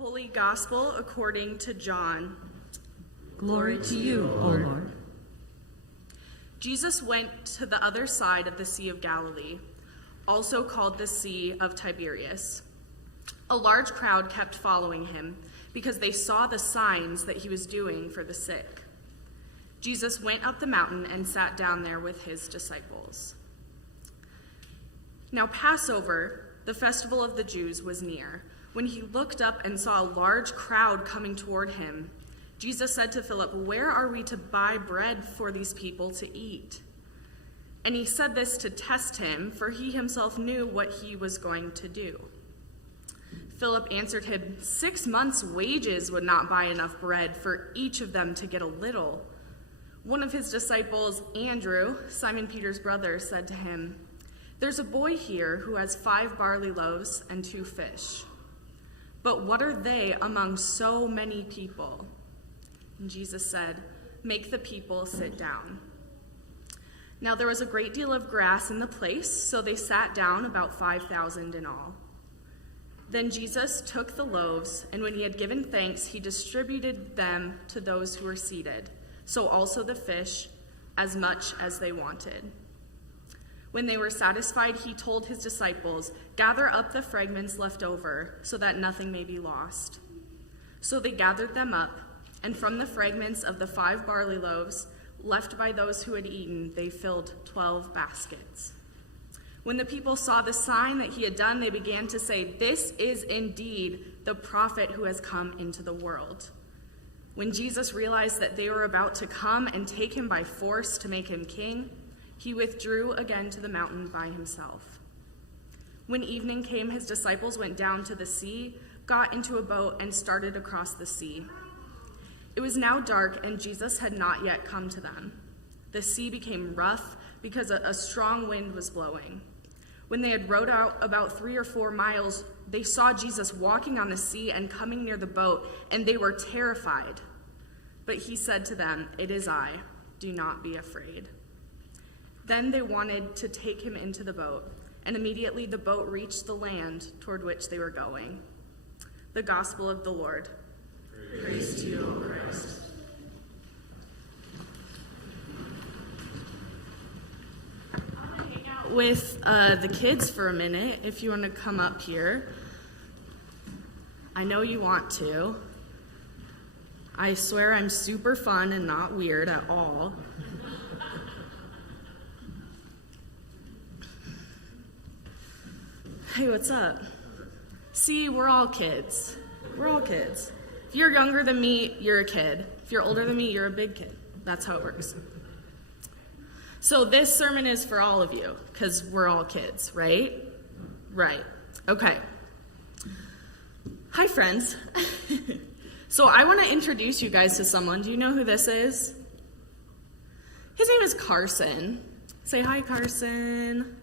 Holy Gospel according to John. Glory to you, O Lord. Jesus went to the other side of the Sea of Galilee, also called the Sea of Tiberias. A large crowd kept following him because they saw the signs that he was doing for the sick. Jesus went up the mountain and sat down there with his disciples. Now Passover, the festival of the Jews, was near. When he looked up and saw a large crowd coming toward him, Jesus said to Philip, "Where are we to buy bread for these people to eat?" And he said this to test him, for he himself knew what he was going to do. Philip answered him, 6 months' wages would not buy enough bread for each of them to get a little. One of his disciples, Andrew, Simon Peter's brother, said to him, "There's a boy here who has 5 barley loaves and 2 fish. But what are they among so many people?" And Jesus said, "Make the people sit down." Now there was a great deal of grass in the place, so they sat down, about 5,000 in all. Then Jesus took the loaves, and when he had given thanks, he distributed them to those who were seated, so also the fish, as much as they wanted. When they were satisfied, he told his disciples, "Gather up the fragments left over, so that nothing may be lost." So they gathered them up, and from the fragments of the 5 barley loaves left by those who had eaten, they filled 12 baskets. When the people saw the sign that he had done, they began to say, "This is indeed the prophet who has come into the world." When Jesus realized that they were about to come and take him by force to make him king, he withdrew again to the mountain by himself. When evening came, his disciples went down to the sea, got into a boat, and started across the sea. It was now dark, and Jesus had not yet come to them. The sea became rough because a strong wind was blowing. When they had rowed out about 3 or 4 miles, they saw Jesus walking on the sea and coming near the boat, and they were terrified. But he said to them, "It is I. Do not be afraid." Then they wanted to take him into the boat, and immediately the boat reached the land toward which they were going. The Gospel of the Lord. Praise to you, O Christ. I'm going to hang out with the kids for a minute, if you want to come up here. I know you want to. I swear I'm super fun and not weird at all. Hey, what's up? See, we're all kids. We're all kids. If you're younger than me, you're a kid. If you're older than me, you're a big kid. That's how it works. So this sermon is for all of you, because we're all kids, right? Right. Okay. Hi, friends. So I want to introduce you guys to someone. Do you know who this is? His name is Carson. Say hi, Carson.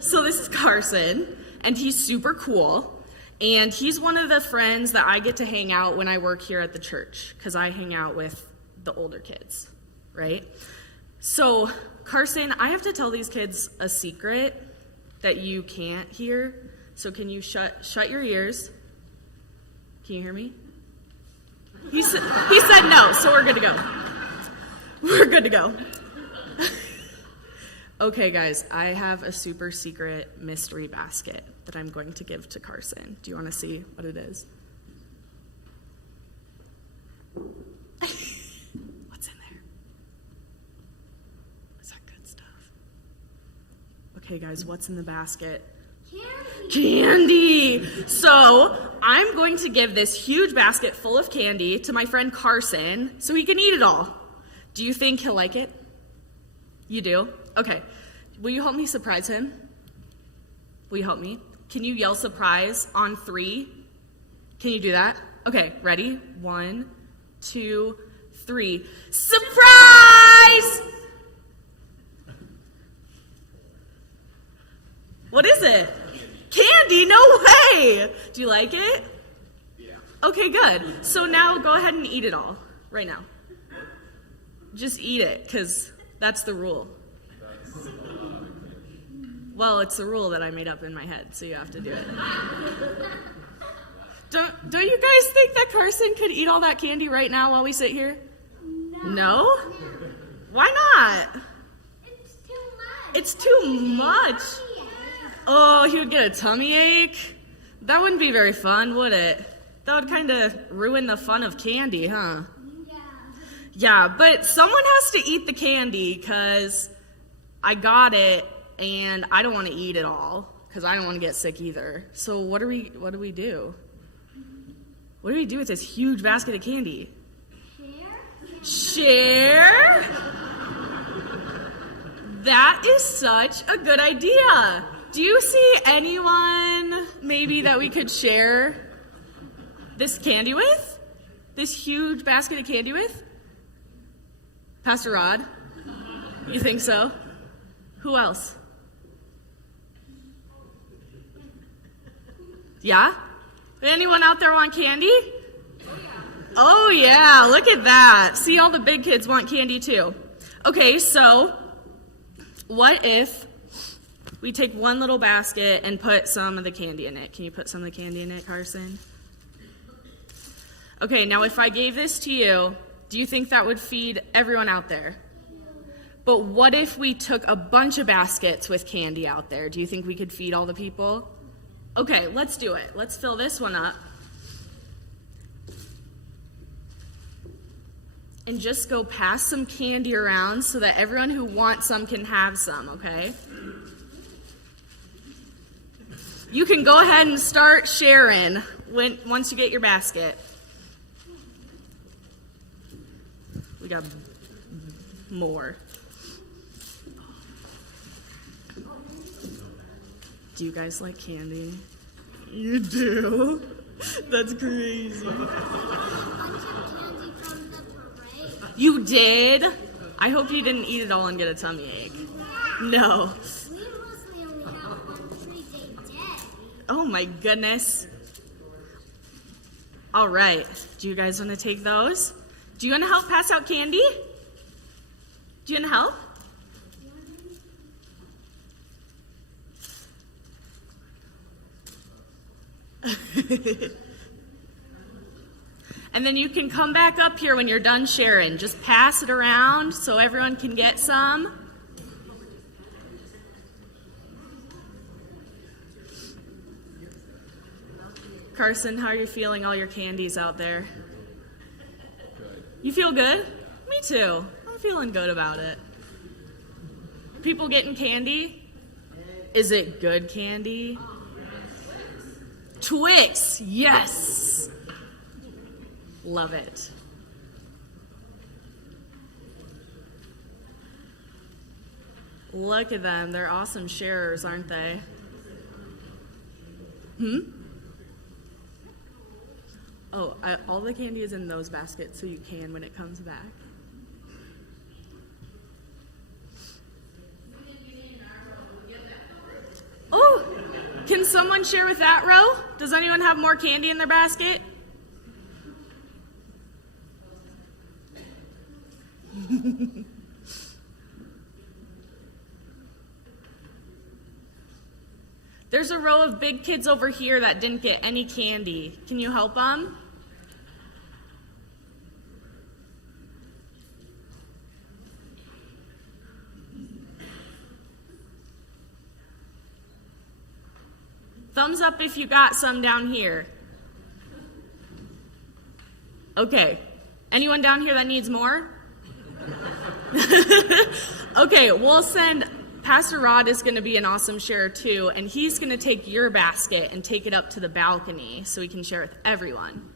So this is Carson, and he's super cool, and he's one of the friends that I get to hang out when I work here at the church, because I hang out with the older kids, right? So, Carson, I have to tell these kids a secret that you can't hear, so can you shut your ears? Can you hear me? He said no, so we're good to go. We're good to go. Okay, guys, I have a super secret mystery basket that I'm going to give to Carson. Do you want to see what it is? What's in there? Is that good stuff? Okay, guys, what's in the basket? Candy! So, I'm going to give this huge basket full of candy to my friend Carson so he can eat it all. Do you think he'll like it? You do? Okay. Will you help me surprise him? Will you help me? Can you yell surprise on 3? Can you do that? Okay, ready? 1, 2, 3. Surprise! What is it? Candy? No way! Do you like it? Yeah. Okay, good. So now go ahead and eat it all. Right now. Just eat it, because that's the rule. Well, it's the rule that I made up in my head, so you have to do it. Don't you guys think that Carson could eat all that candy right now while we sit here? No? Why not? It's too much. It's too much. Oh, he would get a tummy ache? That wouldn't be very fun, would it? That would kind of ruin the fun of candy, huh? Yeah. Yeah, but someone has to eat the candy because I got it and I don't want to eat it all because I don't want to get sick either. So what do we do? What do we do with this huge basket of candy? Share? That is such a good idea. Do you see anyone maybe that we could share this candy with? This huge basket of candy with? Pastor Rod? You think so? Who else? Yeah? Anyone out there want candy? Oh yeah, look at that. See, all the big kids want candy too. Okay, so what if we take one little basket and put some of the candy in it? Can you put some of the candy in it, Carson? Okay, now if I gave this to you, do you think that would feed everyone out there? But what if we took a bunch of baskets with candy out there? Do you think we could feed all the people? Okay, let's do it. Let's fill this one up. And just go pass some candy around so that everyone who wants some can have some, okay? You can go ahead and start sharing once you get your basket. We got more. Do you guys like candy? You do? That's crazy. You did? I hope you didn't eat it all and get a tummy ache. No. We mostly only have one 3-day day. Oh my goodness. All right. Do you guys want to take those? Do you want to help pass out candy? Do you want to help? And then you can come back up here when you're done sharing. Just pass it around so everyone can get some. Carson, how are you feeling all your candies out there? You feel good? Me too. I'm feeling good about it. People getting candy? Is it good candy? Twix, yes. Love it. Look at them. They're awesome sharers, aren't they? Oh, all the candy is in those baskets, so you can when it comes back. Oh, can someone share with that row? Does anyone have more candy in their basket? There's a row of big kids over here that didn't get any candy. Can you help them? Thumbs up if you got some down here. Okay. Anyone down here that needs more? Okay, we'll send... Pastor Rod is going to be an awesome sharer too, and he's going to take your basket and take it up to the balcony so he can share with everyone.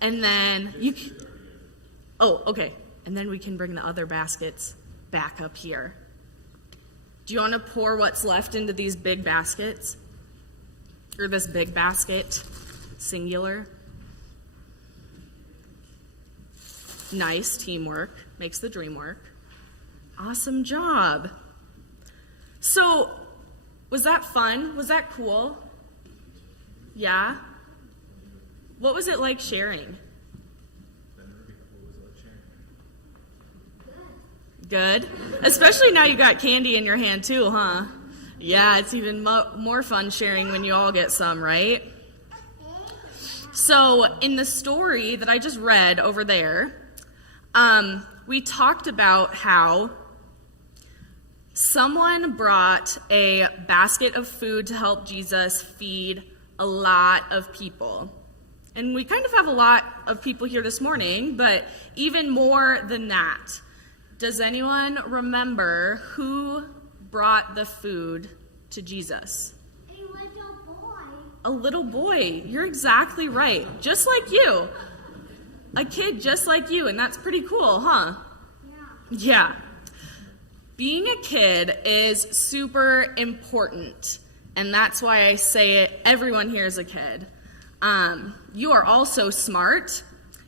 And then okay. And then we can bring the other baskets back up here. Do you want to pour what's left into these big baskets? Or this big basket, singular? Nice teamwork. Makes the dream work. Awesome job. So, was that fun? Was that cool? Yeah? What was it like sharing? Good? Especially now you got candy in your hand too, huh? Yeah, it's even more fun sharing when you all get some, right? So in the story that I just read over there, we talked about how someone brought a basket of food to help Jesus feed a lot of people. And we kind of have a lot of people here this morning, but even more than that, does anyone remember who brought the food to Jesus? A little boy. A little boy. You're exactly right. Just like you. A kid just like you, and that's pretty cool, huh? Yeah. Yeah. Being a kid is super important, and that's why I say it. Everyone here is a kid. You are all so smart.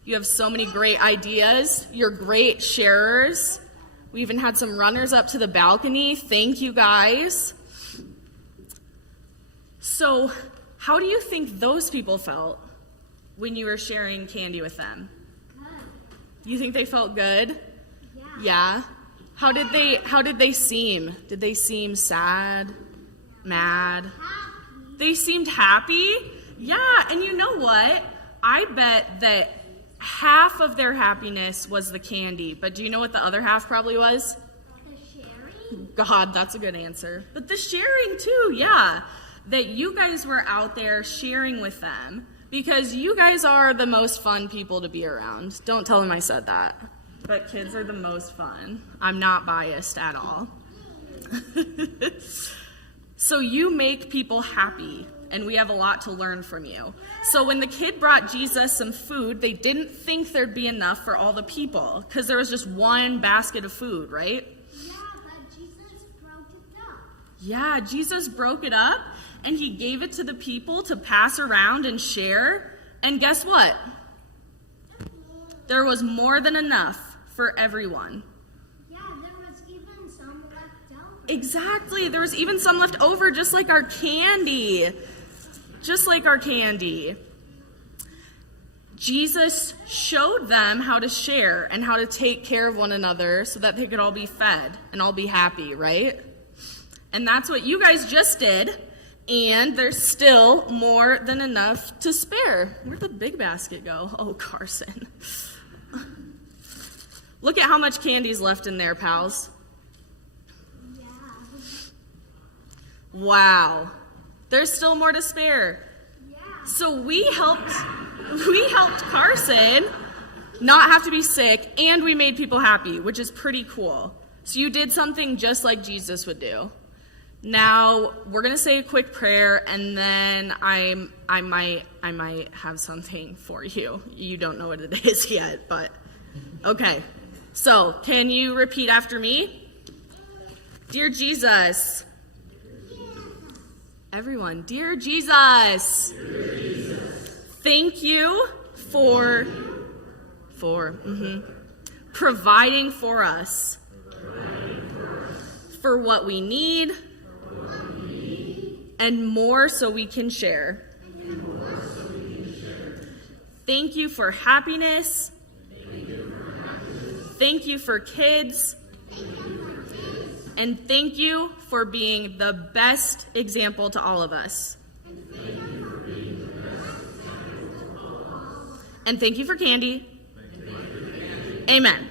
You have so many great ideas. You're great sharers. We even had some runners up to the balcony. Thank you, guys. So, how do you think those people felt when you were sharing candy with them? Good. You think they felt good? Yeah. Yeah. How did they seem? Did they seem sad? Mad? Happy. They seemed happy? Yeah, and you know what? I bet that half of their happiness was the candy, but do you know what the other half probably was? The sharing. God, that's a good answer. But the sharing too, yeah. That you guys were out there sharing with them, because you guys are the most fun people to be around. Don't tell them I said that. But kids are the most fun. I'm not biased at all. So you make people happy, and we have a lot to learn from you. So when the kid brought Jesus some food, they didn't think there'd be enough for all the people, because there was just one basket of food, right? Yeah, but Jesus broke it up. Yeah, Jesus broke it up, and he gave it to the people to pass around and share. And guess what? There was more than enough for everyone. Yeah, there was even some left over. Exactly. There was even some left over, just like our candy. Just like our candy. Jesus showed them how to share and how to take care of one another so that they could all be fed and all be happy, right? And that's what you guys just did. And there's still more than enough to spare. Where'd the big basket go? Oh, Carson. Look at how much candy's left in there, pals. Yeah. Wow. There's still more to spare. Yeah. So we helped Carson not have to be sick, and we made people happy, which is pretty cool. So you did something just like Jesus would do. Now we're gonna say a quick prayer, and then I might have something for you. You don't know what it is yet, but okay. So can you repeat after me? Dear Jesus. Everyone, dear Jesus. Thank you for providing for us for what we need and more so we can share. Thank you for happiness. Thank you for kids. And thank you for being the best example to all of us. And thank you for candy. Amen.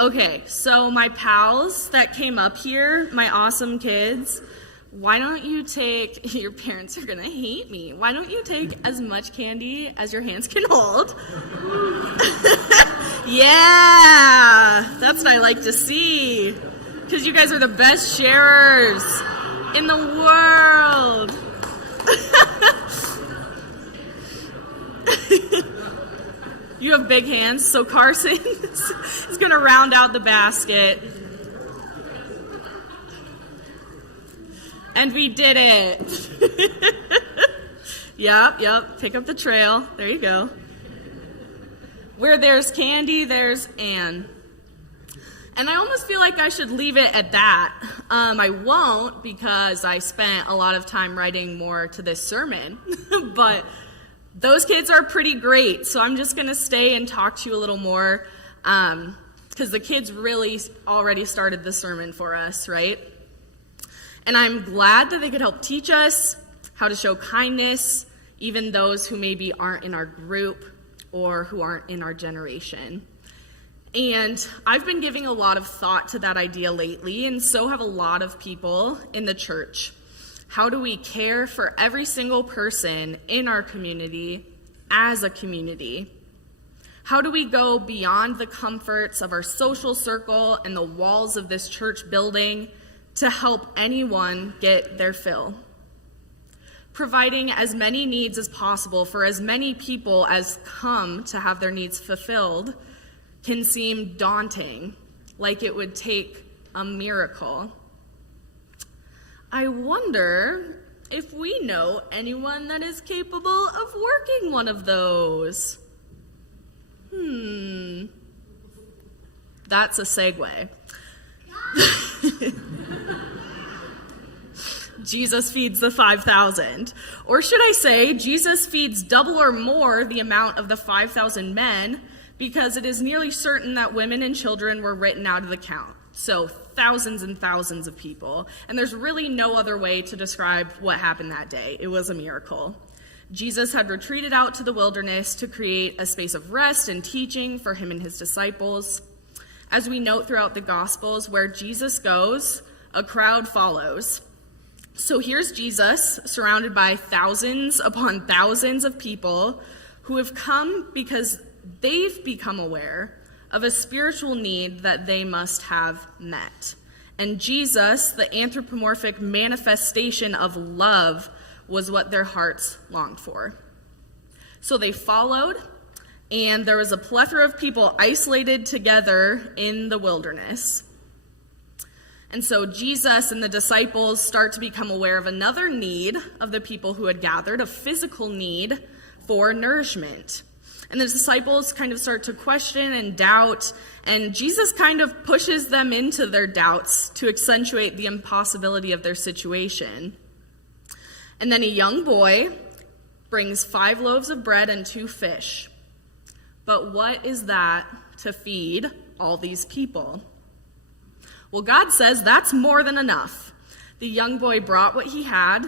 Okay, so my pals that came up here, my awesome kids, why don't you take, your parents are gonna hate me, why don't you take as much candy as your hands can hold? Yeah, that's what I like to see. Because you guys are the best sharers in the world. You have big hands, so Carson is going to round out the basket. And we did it. Yep. Pick up the trail. There you go. Where there's candy, there's Anne. And I almost feel like I should leave it at that. I won't, because I spent a lot of time writing more to this sermon. But those kids are pretty great, so I'm just going to stay and talk to you a little more, because the kids really already started the sermon for us, right? And I'm glad that they could help teach us how to show kindness, even those who maybe aren't in our group or who aren't in our generation. And I've been giving a lot of thought to that idea lately, and so have a lot of people in the church. How do we care for every single person in our community as a community? How do we go beyond the comforts of our social circle and the walls of this church building to help anyone get their fill? Providing as many needs as possible for as many people as come to have their needs fulfilled can seem daunting, like it would take a miracle. I wonder if we know anyone that is capable of working one of those. That's a segue. Jesus feeds the 5,000. Or should I say, Jesus feeds double or more the amount of the 5,000 men, because it is nearly certain that women and children were written out of the count. So thousands and thousands of people. And there's really no other way to describe what happened that day. It was a miracle. Jesus had retreated out to the wilderness to create a space of rest and teaching for him and his disciples. As we note throughout the Gospels, where Jesus goes, a crowd follows. So here's Jesus surrounded by thousands upon thousands of people who have come because they've become aware of a spiritual need that they must have met. And Jesus, the anthropomorphic manifestation of love, was what their hearts longed for. So they followed, and there was a plethora of people isolated together in the wilderness. And so Jesus and the disciples start to become aware of another need of the people who had gathered, a physical need for nourishment. And the disciples kind of start to question and doubt, and Jesus kind of pushes them into their doubts to accentuate the impossibility of their situation. And then a young boy brings 5 loaves of bread and 2 fish. But what is that to feed all these people? Well, God says that's more than enough. The young boy brought what he had,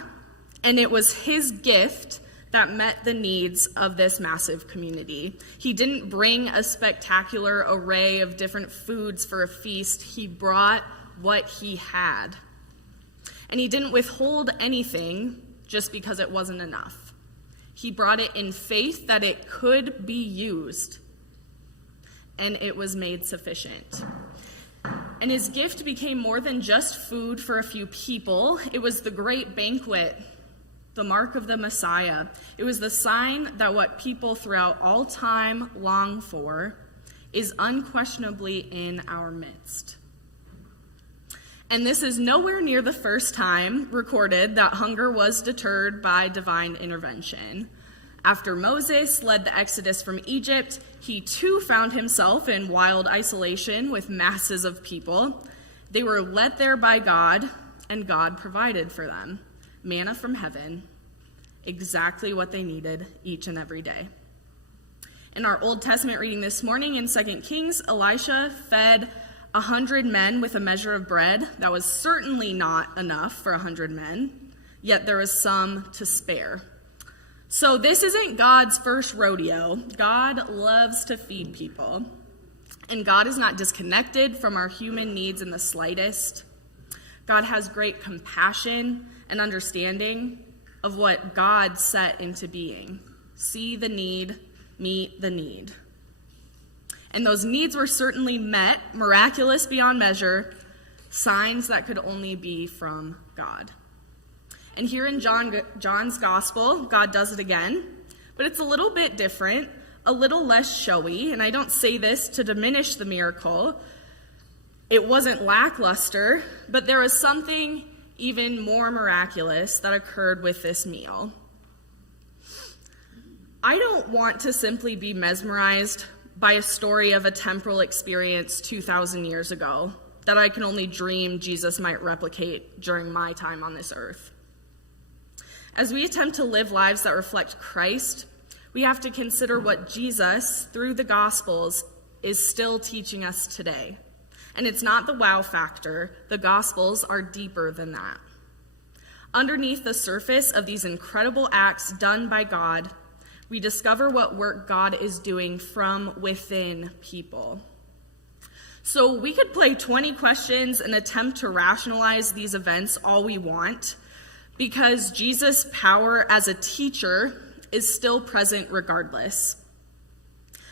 and it was his gift that met the needs of this massive community. He didn't bring a spectacular array of different foods for a feast. He brought what he had. And he didn't withhold anything just because it wasn't enough. He brought it in faith that it could be used, and it was made sufficient. And his gift became more than just food for a few people. It was the great banquet, the mark of the Messiah. It was the sign that what people throughout all time long for is unquestionably in our midst. And this is nowhere near the first time recorded that hunger was deterred by divine intervention. After Moses led the Exodus from Egypt, he too found himself in wild isolation with masses of people. They were led there by God, and God provided for them manna from heaven, exactly what they needed each and every day. In our Old Testament reading this morning in 2 Kings, Elisha fed 100 men with a measure of bread. That was certainly not enough for 100 men, yet there was some to spare. So this isn't God's first rodeo. God loves to feed people, and God is not disconnected from our human needs in the slightest. God has great compassion and understanding of what God set into being. See the need, meet the need. And those needs were certainly met, miraculous beyond measure, signs that could only be from God. And here in John's gospel, God does it again, but it's a little bit different, a little less showy, and I don't say this to diminish the miracle. It wasn't lackluster, but there was something even more miraculous that occurred with this meal. I don't want to simply be mesmerized by a story of a temporal experience 2,000 years ago that I can only dream Jesus might replicate during my time on this earth. As we attempt to live lives that reflect Christ, we have to consider what Jesus, through the Gospels, is still teaching us today. And it's not the wow factor. The Gospels are deeper than that. Underneath the surface of these incredible acts done by God, we discover what work God is doing from within people. So we could play 20 questions and attempt to rationalize these events all we want, because Jesus' power as a teacher is still present regardless.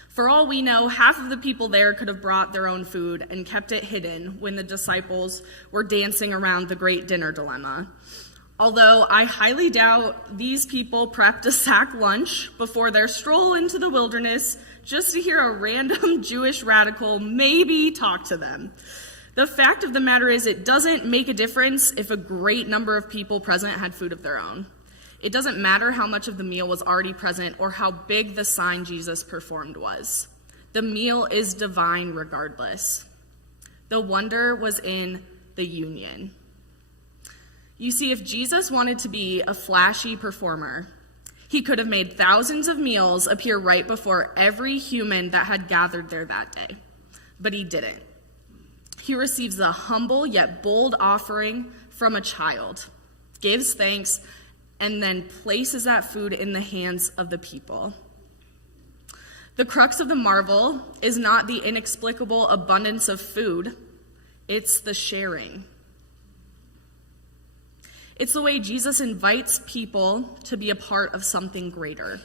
For all we know, half of the people there could have brought their own food and kept it hidden when the disciples were dancing around the great dinner dilemma. Although I highly doubt these people prepped a sack lunch before their stroll into the wilderness just to hear a random Jewish radical maybe talk to them. The fact of the matter is, it doesn't make a difference if a great number of people present had food of their own. It doesn't matter how much of the meal was already present or how big the sign Jesus performed was. The meal is divine regardless. The wonder was in the union. You see, if Jesus wanted to be a flashy performer, he could have made thousands of meals appear right before every human that had gathered there that day. But he didn't. He receives a humble yet bold offering from a child, gives thanks, and then places that food in the hands of the people. The crux of the marvel is not the inexplicable abundance of food, it's the sharing. It's the way Jesus invites people to be a part of something greater.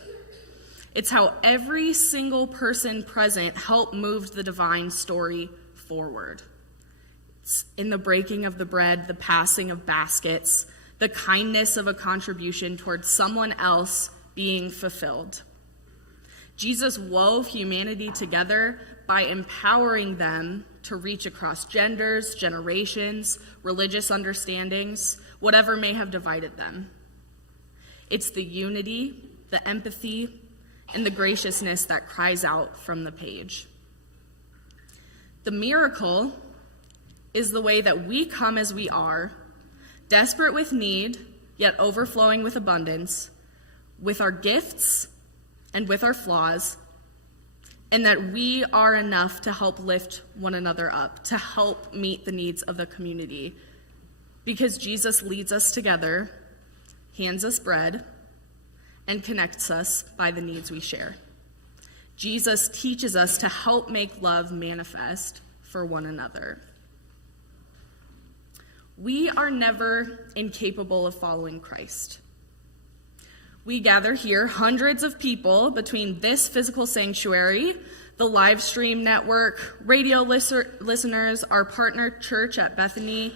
It's how every single person present helped move the divine story forward. It's in the breaking of the bread, the passing of baskets, the kindness of a contribution towards someone else being fulfilled. Jesus wove humanity together by empowering them to reach across genders, generations, religious understandings, whatever may have divided them. It's the unity, the empathy, and the graciousness that cries out from the page. The miracle is the way that we come as we are, desperate with need, yet overflowing with abundance, with our gifts and with our flaws, and that we are enough to help lift one another up, to help meet the needs of the community. Because Jesus leads us together, hands us bread, and connects us by the needs we share. Jesus teaches us to help make love manifest for one another. We are never incapable of following Christ. We gather here, hundreds of people between this physical sanctuary, the live stream network, radio listeners, our partner church at Bethany,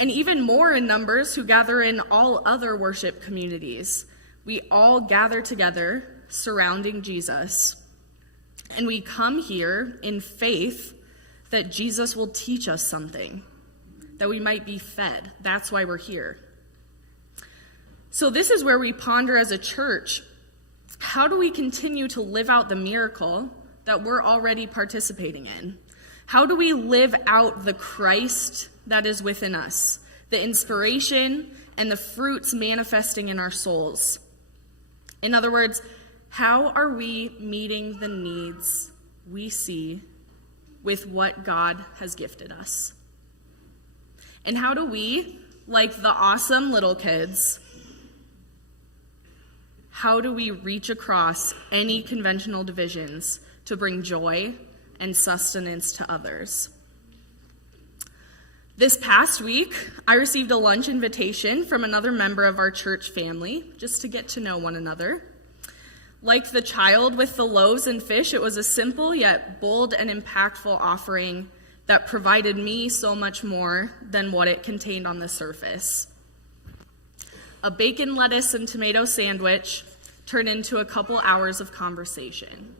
and even more in numbers who gather in all other worship communities. We all gather together surrounding Jesus. And we come here in faith that Jesus will teach us something, that we might be fed. That's why we're here. So this is where we ponder as a church, how do we continue to live out the miracle that we're already participating in? How do we live out the Christ that is within us, the inspiration and the fruits manifesting in our souls? In other words, how are we meeting the needs we see with what God has gifted us? And how do we, like the awesome little kids, how do we reach across any conventional divisions to bring joy and sustenance to others? This past week, I received a lunch invitation from another member of our church family, just to get to know one another. Like the child with the loaves and fish, it was a simple yet bold and impactful offering that provided me so much more than what it contained on the surface. A bacon, lettuce, and tomato sandwich turned into a couple hours of conversation.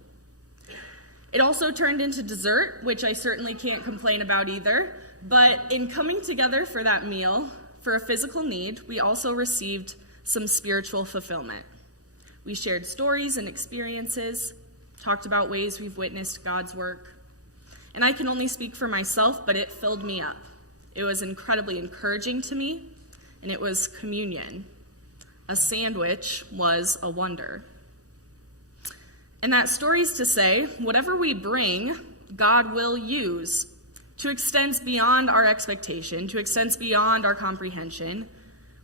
It also turned into dessert, which I certainly can't complain about either, but in coming together for that meal, for a physical need, we also received some spiritual fulfillment. We shared stories and experiences, talked about ways we've witnessed God's work, and I can only speak for myself, but it filled me up. It was incredibly encouraging to me, and it was communion. A sandwich was a wonder. And that story's to say, whatever we bring, God will use to extend beyond our expectation, to extend beyond our comprehension,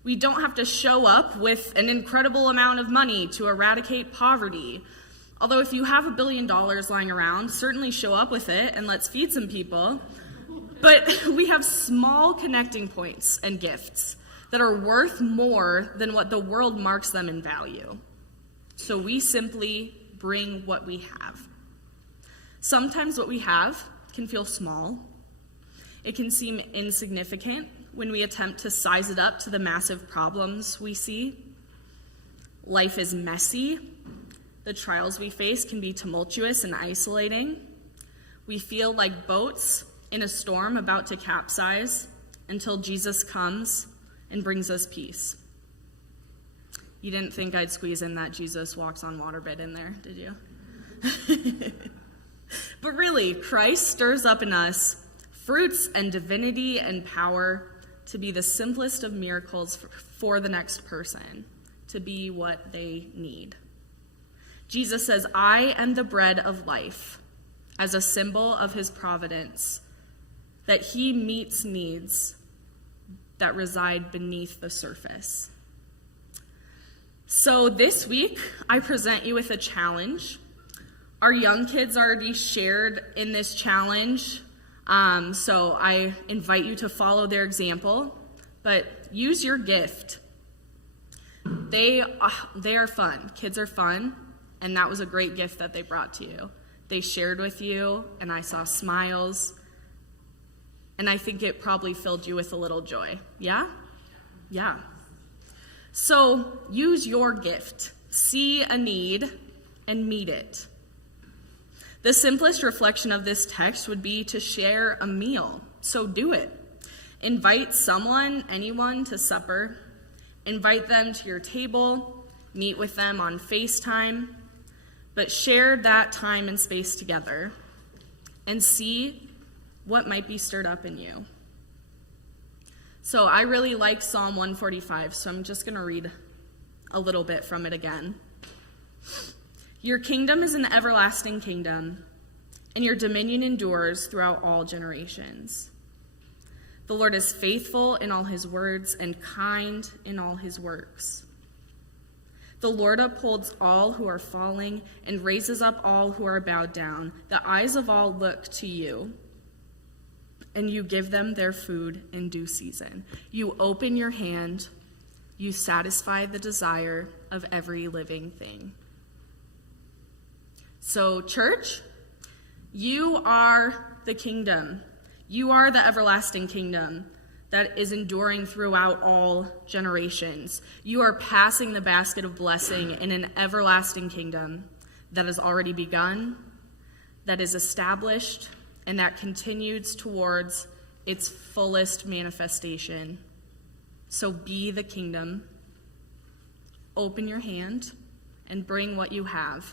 We don't have to show up with an incredible amount of money to eradicate poverty. Although if you have $1 billion lying around, certainly show up with it and let's feed some people. But we have small connecting points and gifts that are worth more than what the world marks them in value. So we simply bring what we have. Sometimes what we have can feel small. It can seem insignificant when we attempt to size it up to the massive problems we see. Life is messy. The trials we face can be tumultuous and isolating. We feel like boats in a storm about to capsize until Jesus comes and brings us peace. You didn't think I'd squeeze in that Jesus walks on water bit in there, did you? But really, Christ stirs up in us fruits and divinity and power to be the simplest of miracles for the next person, to be what they need. Jesus says, I am the bread of life, as a symbol of his providence, that he meets needs that reside beneath the surface. So this week, I present you with a challenge. Our young kids already shared in this challenge, so I invite you to follow their example, but use your gift. They are fun. Kids are fun, and that was a great gift that they brought to you. They shared with you, and I saw smiles, and I think it probably filled you with a little joy. Yeah? Yeah. So use your gift. See a need and meet it. The simplest reflection of this text would be to share a meal. So do it. Invite someone, anyone, to supper. Invite them to your table. Meet with them on FaceTime. But share that time and space together and see what might be stirred up in you. So I really like Psalm 145, so I'm just going to read a little bit from it again. Your kingdom is an everlasting kingdom, and your dominion endures throughout all generations. The Lord is faithful in all his words and kind in all his works. The Lord upholds all who are falling and raises up all who are bowed down. The eyes of all look to you, and you give them their food in due season. You open your hand, you satisfy the desire of every living thing. So, church, you are the kingdom. You are the everlasting kingdom that is enduring throughout all generations. You are passing the basket of blessing in an everlasting kingdom that has already begun, that is established, and that continues towards its fullest manifestation. So be the kingdom. Open your hand and bring what you have,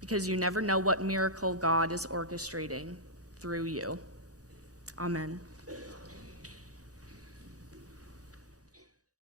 because you never know what miracle God is orchestrating through you. Amen.